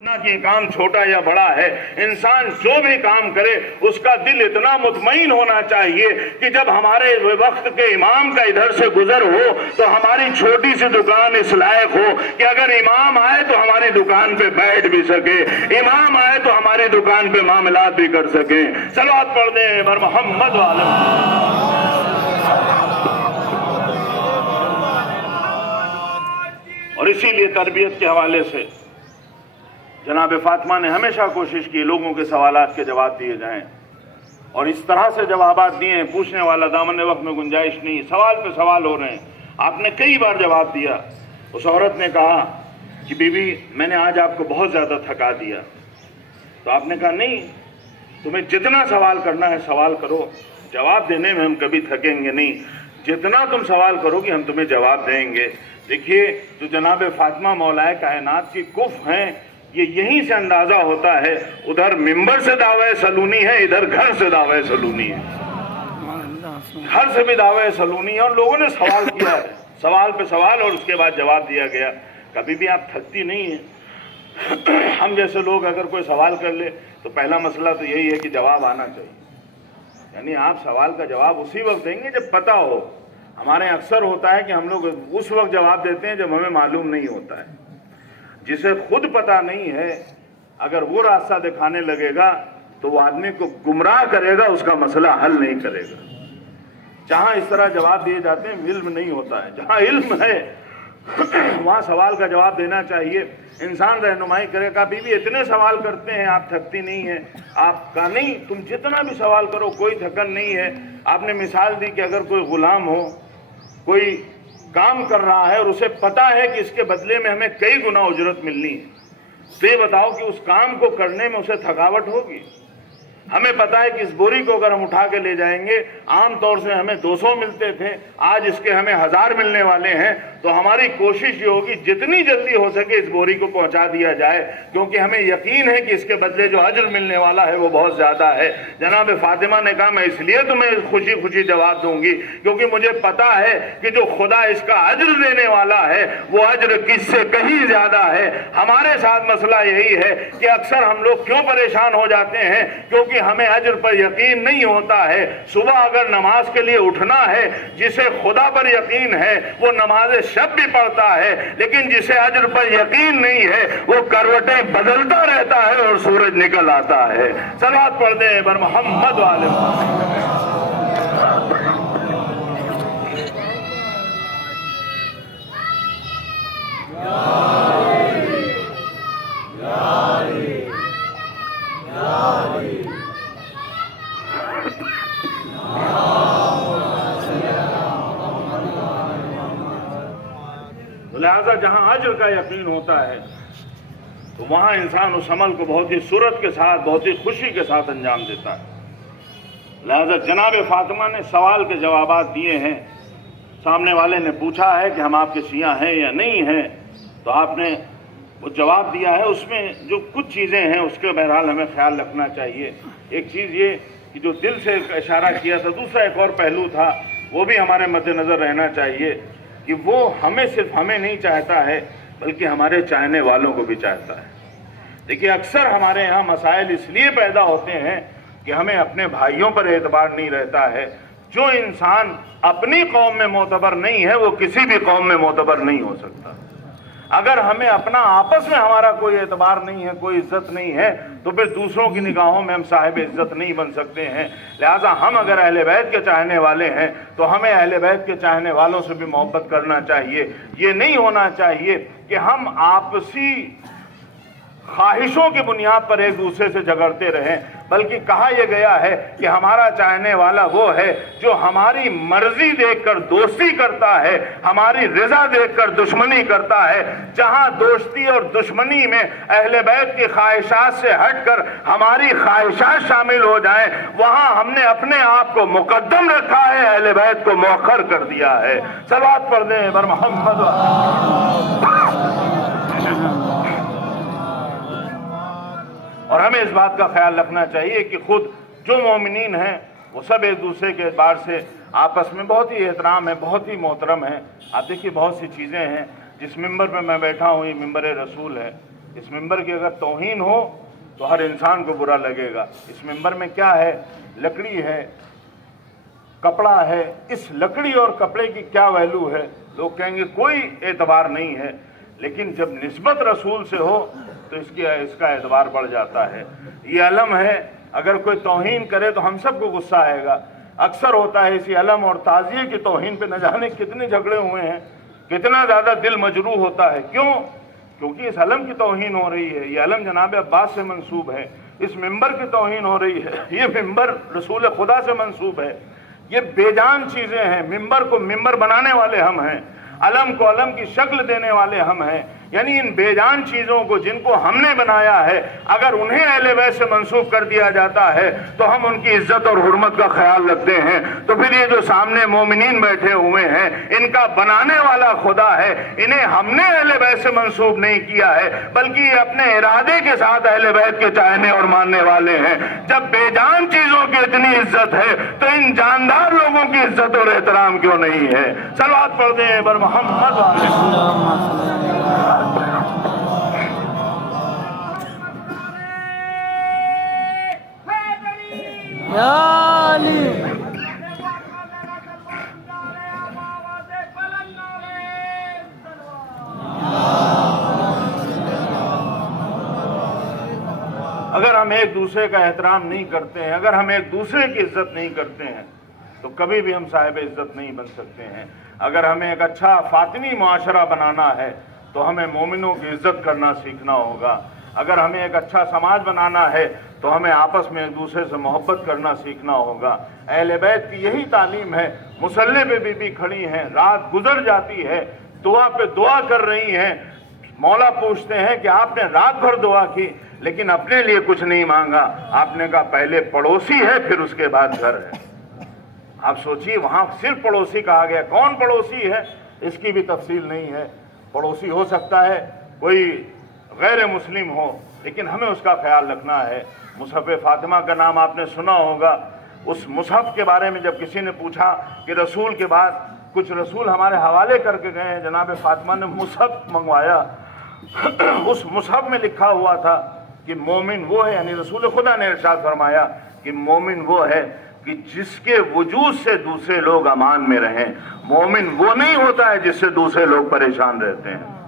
نہ کہ کام چھوٹا یا بڑا ہے، انسان جو بھی کام کرے اس کا دل اتنا مطمئن ہونا چاہیے کہ جب ہمارے وقت کے امام کا ادھر سے گزر ہو تو ہماری چھوٹی سی دکان اس لائق ہو کہ اگر امام آئے تو ہماری دکان پہ بیٹھ بھی سکے، امام آئے تو ہماری دکان پہ معاملات بھی کر سکیں۔ صلوات پڑھ دیں بر محمد والے۔ اور اسی لیے تربیت کے حوالے سے جناب فاطمہ نے ہمیشہ کوشش کی لوگوں کے سوالات کے جواب دیے جائیں، اور اس طرح سے جوابات دیے ہیں پوچھنے والا دامن وقت میں گنجائش نہیں، سوال پہ سوال ہو رہے ہیں۔ آپ نے کئی بار جواب دیا۔ اس عورت نے کہا کہ بی بی میں نے آج آپ کو بہت زیادہ تھکا دیا، تو آپ نے کہا نہیں، تمہیں جتنا سوال کرنا ہے سوال کرو، جواب دینے میں ہم کبھی تھکیں گے نہیں، جتنا تم سوال کرو گے ہم تمہیں جواب دیں گے۔ دیکھیے جو جناب فاطمہ مولائے کائنات کی کف ہیں، یہ یہیں سے اندازہ ہوتا ہے، ادھر ممبر سے دعوی سلونی ہے، ادھر گھر سے دعوی سلونی ہے، گھر سے بھی دعوی سلونی ہے، اور لوگوں نے سوال کیا ہے، سوال پہ سوال، اور اس کے بعد جواب دیا گیا۔ کبھی بھی آپ تھکتی نہیں ہیں۔ ہم جیسے لوگ اگر کوئی سوال کر لے تو پہلا مسئلہ تو یہی ہے کہ جواب آنا چاہیے، یعنی آپ سوال کا جواب اسی وقت دیں گے جب پتہ ہو۔ ہمارے اکثر ہوتا ہے کہ ہم لوگ اس وقت جواب دیتے ہیں جب ہمیں معلوم نہیں ہوتا ہے۔ جسے خود پتہ نہیں ہے اگر وہ راستہ دکھانے لگے گا تو وہ آدمی کو گمراہ کرے گا، اس کا مسئلہ حل نہیں کرے گا۔ جہاں اس طرح جواب دیے جاتے ہیں علم نہیں ہوتا ہے، جہاں علم ہے وہاں سوال کا جواب دینا چاہیے۔ انسان رہنمائی کرے گا، بی بی اتنے سوال کرتے ہیں آپ تھکتی نہیں ہیں؟ آپ کا نہیں، تم جتنا بھی سوال کرو کوئی تھکن نہیں ہے۔ آپ نے مثال دی کہ اگر کوئی غلام ہو، کوئی کام کر رہا ہے اور اسے پتا ہے کہ اس کے بدلے میں ہمیں کئی گنا اجرت ملنی ہے، تو یہ بتاؤ کہ اس کام کو کرنے میں اسے تھکاوٹ ہوگی؟ ہمیں پتا ہے کہ اس بوری کو اگر ہم اٹھا کے لے جائیں گے، عام طور سے ہمیں 200 ملتے تھے، آج اس کے ہمیں 1000 ملنے والے ہیں، تو ہماری کوشش یہ ہوگی جتنی جلدی ہو سکے اس بوری کو پہنچا دیا جائے، کیونکہ ہمیں یقین ہے کہ اس کے بدلے جو اجر ملنے والا ہے وہ بہت زیادہ ہے۔ جناب فاطمہ نے کہا میں اس لیے تمہیں خوشی خوشی جواب دوں گی کیونکہ مجھے پتا ہے کہ جو خدا اس کا اجر دینے والا ہے وہ اجر کس سے کہیں زیادہ ہے۔ ہمارے ساتھ مسئلہ یہی ہے کہ اکثر ہم لوگ کیوں پریشان ہو جاتے ہیں؟ کیونکہ ہمیں اجر پر یقین نہیں ہوتا ہے۔ صبح اگر نماز کے لیے اٹھنا ہے، جسے خدا پر یقین ہے وہ نماز شب بھی پڑھتا ہے، لیکن جسے اجر پر یقین نہیں ہے وہ کروٹیں بدلتا رہتا ہے اور سورج نکل آتا ہے۔ صلوات پڑھ دیں بر محمد والے۔ لہذا جہاں اجر کا یقین ہوتا ہے تو وہاں انسان اس عمل کو بہت ہی سرعت کے ساتھ، بہت ہی خوشی کے ساتھ انجام دیتا ہے۔ لہذا جناب فاطمہ نے سوال کے جوابات دیے ہیں۔ سامنے والے نے پوچھا ہے کہ ہم آپ کے شیعہ ہیں یا نہیں ہیں، تو آپ نے وہ جواب دیا ہے۔ اس میں جو کچھ چیزیں ہیں اس کے بہرحال ہمیں خیال رکھنا چاہیے۔ ایک چیز یہ کہ جو دل سے اشارہ کیا تھا، دوسرا ایک اور پہلو تھا، وہ بھی ہمارے مد نظر رہنا چاہیے کہ وہ صرف ہمیں نہیں چاہتا ہے بلکہ ہمارے چاہنے والوں کو بھی چاہتا ہے۔ دیکھیے اکثر ہمارے یہاں مسائل اس لیے پیدا ہوتے ہیں کہ ہمیں اپنے بھائیوں پر اعتبار نہیں رہتا ہے۔ جو انسان اپنی قوم میں معتبر نہیں ہے وہ کسی بھی قوم میں معتبر نہیں ہو سکتا۔ اگر ہمیں اپنا آپس میں ہمارا کوئی اعتبار نہیں ہے، کوئی عزت نہیں ہے، تو پھر دوسروں کی نگاہوں میں ہم صاحب عزت نہیں بن سکتے ہیں۔ لہٰذا ہم اگر اہل بیت کے چاہنے والے ہیں تو ہمیں اہل بیت کے چاہنے والوں سے بھی محبت کرنا چاہیے۔ یہ نہیں ہونا چاہیے کہ ہم آپسی خواہشوں کی بنیاد پر ایک دوسرے سے جھگڑتے رہیں، بلکہ کہا یہ گیا ہے کہ ہمارا چاہنے والا وہ ہے جو ہماری مرضی دیکھ کر دوستی کرتا ہے، ہماری رضا دیکھ کر دشمنی کرتا ہے۔ جہاں دوستی اور دشمنی میں اہل بیت کی خواہشات سے ہٹ کر ہماری خواہشات شامل ہو جائیں، وہاں ہم نے اپنے آپ کو مقدم رکھا ہے، اہل بیت کو مؤخر کر دیا ہے۔ صلوات پڑھ دیں بر محمد۔ اور ہمیں اس بات کا خیال رکھنا چاہیے کہ خود جو مومنین ہیں وہ سب ایک دوسرے کے اعتبار سے آپس میں بہت ہی احترام ہے، بہت ہی محترم ہے۔ آپ دیکھیے بہت سی چیزیں ہیں، جس ممبر پہ میں بیٹھا ہوں یہ ممبر رسول ہے، اس ممبر کی اگر توہین ہو تو ہر انسان کو برا لگے گا۔ اس ممبر میں کیا ہے؟ لکڑی ہے، کپڑا ہے، اس لکڑی اور کپڑے کی کیا ویلو ہے؟ لوگ کہیں گے کوئی اعتبار نہیں ہے، لیکن جب نسبت رسول سے ہو تو اس کا اعتبار بڑھ جاتا ہے۔ یہ علم ہے، اگر کوئی توہین کرے تو ہم سب کو غصہ آئے گا۔ اکثر ہوتا ہے اسی علم اور تعزیے کی توہین پہ نہ جانے کتنے جھگڑے ہوئے ہیں، کتنا زیادہ دل مجروح ہوتا ہے۔ کیوں؟ کیونکہ اس علم کی توہین ہو رہی ہے۔ یہ علم جناب عباس سے منسوب ہے، اس ممبر کی توہین ہو رہی ہے، یہ ممبر رسول خدا سے منسوب ہے۔ یہ بے جان چیزیں ہیں۔ ممبر کو ممبر بنانے والے ہم ہیں، علم کو علم کی شکل دینے والے ہم ہیں۔ یعنی ان بے جان چیزوں کو جن کو ہم نے بنایا ہے، اگر انہیں اہل بیت سے منسوب کر دیا جاتا ہے تو ہم ان کی عزت اور حرمت کا خیال رکھتے ہیں۔ تو پھر یہ جو سامنے مومنین بیٹھے ہوئے ہیں، ان کا بنانے والا خدا ہے، انہیں ہم نے اہل بیت سے منسوب نہیں کیا ہے، بلکہ یہ اپنے ارادے کے ساتھ اہل بیت کے چاہنے اور ماننے والے ہیں۔ جب بے جان چیزوں کی اتنی عزت ہے تو ان جاندار لوگوں کی عزت اور احترام کیوں نہیں ہے؟ صلوات پڑھ دیں بر محمد اگر ہم ایک دوسرے کا احترام نہیں کرتے ہیں، اگر ہم ایک دوسرے کی عزت نہیں کرتے ہیں تو کبھی بھی ہم صاحب عزت نہیں بن سکتے ہیں۔ اگر ہمیں ایک اچھا فاطمی معاشرہ بنانا ہے تو ہمیں مومنوں کی عزت کرنا سیکھنا ہوگا۔ اگر ہمیں ایک اچھا سماج بنانا ہے تو ہمیں آپس میں ایک دوسرے سے محبت کرنا سیکھنا ہوگا۔ اہل بیت کی یہی تعلیم ہے۔ مصلی پہ بی بی کھڑی ہیں، رات گزر جاتی ہے، دعا پہ دعا کر رہی ہیں، مولا پوچھتے ہیں کہ آپ نے رات بھر دعا کی لیکن اپنے لیے کچھ نہیں مانگا۔ آپ نے کہا پہلے پڑوسی ہے پھر اس کے بعد گھر ہے۔ آپ سوچئے وہاں صرف پڑوسی کہا گیا، کون پڑوسی ہے اس کی بھی تفصیل نہیں ہے۔ پڑوسی ہو سکتا ہے کوئی غیر مسلم ہو، لیکن ہمیں اس کا خیال رکھنا ہے۔ مصحف فاطمہ کا نام آپ نے سنا ہوگا۔ اس مصحف کے بارے میں جب کسی نے پوچھا کہ رسول کے بعد کچھ رسول ہمارے حوالے کر کے گئے ہیں، جناب فاطمہ نے مصحف منگوایا۔ اس مصحف میں لکھا ہوا تھا کہ مومن وہ ہے، یعنی رسول خدا نے ارشاد فرمایا کہ مومن وہ ہے کہ جس کے وجود سے دوسرے لوگ امان میں رہیں۔ مومن وہ نہیں ہوتا ہے جس سے دوسرے لوگ پریشان رہتے ہیں۔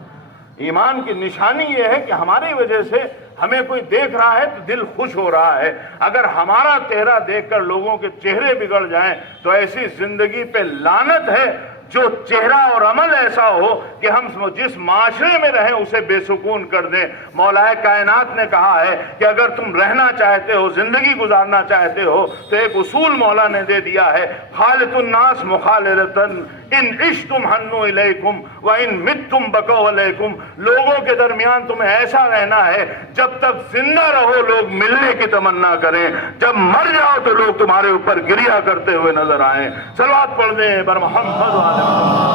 ایمان کی نشانی یہ ہے کہ ہماری وجہ سے ہمیں کوئی دیکھ رہا ہے تو دل خوش ہو رہا ہے۔ اگر ہمارا چہرہ دیکھ کر لوگوں کے چہرے بگڑ جائیں تو ایسی زندگی پہ لعنت ہے جو چہرہ اور عمل ایسا ہو کہ ہم جس معاشرے میں رہیں اسے بے سکون کر دیں۔ مولا کائنات نے کہا ہے کہ اگر تم رہنا چاہتے ہو، زندگی گزارنا چاہتے ہو تو ایک اصول مولا نے دے دیا ہے، خالط الناس مخالطن ان عشتم حنوا الیکم وان متم بکوا علیکم۔ لوگوں کے درمیان تمہیں ایسا رہنا ہے جب تک زندہ رہو لوگ ملنے کی تمنا کریں، جب مر جاؤ تو لوگ تمہارے اوپر گریہ کرتے ہوئے نظر آئیں۔ صلوات پڑھ دیں بر محمد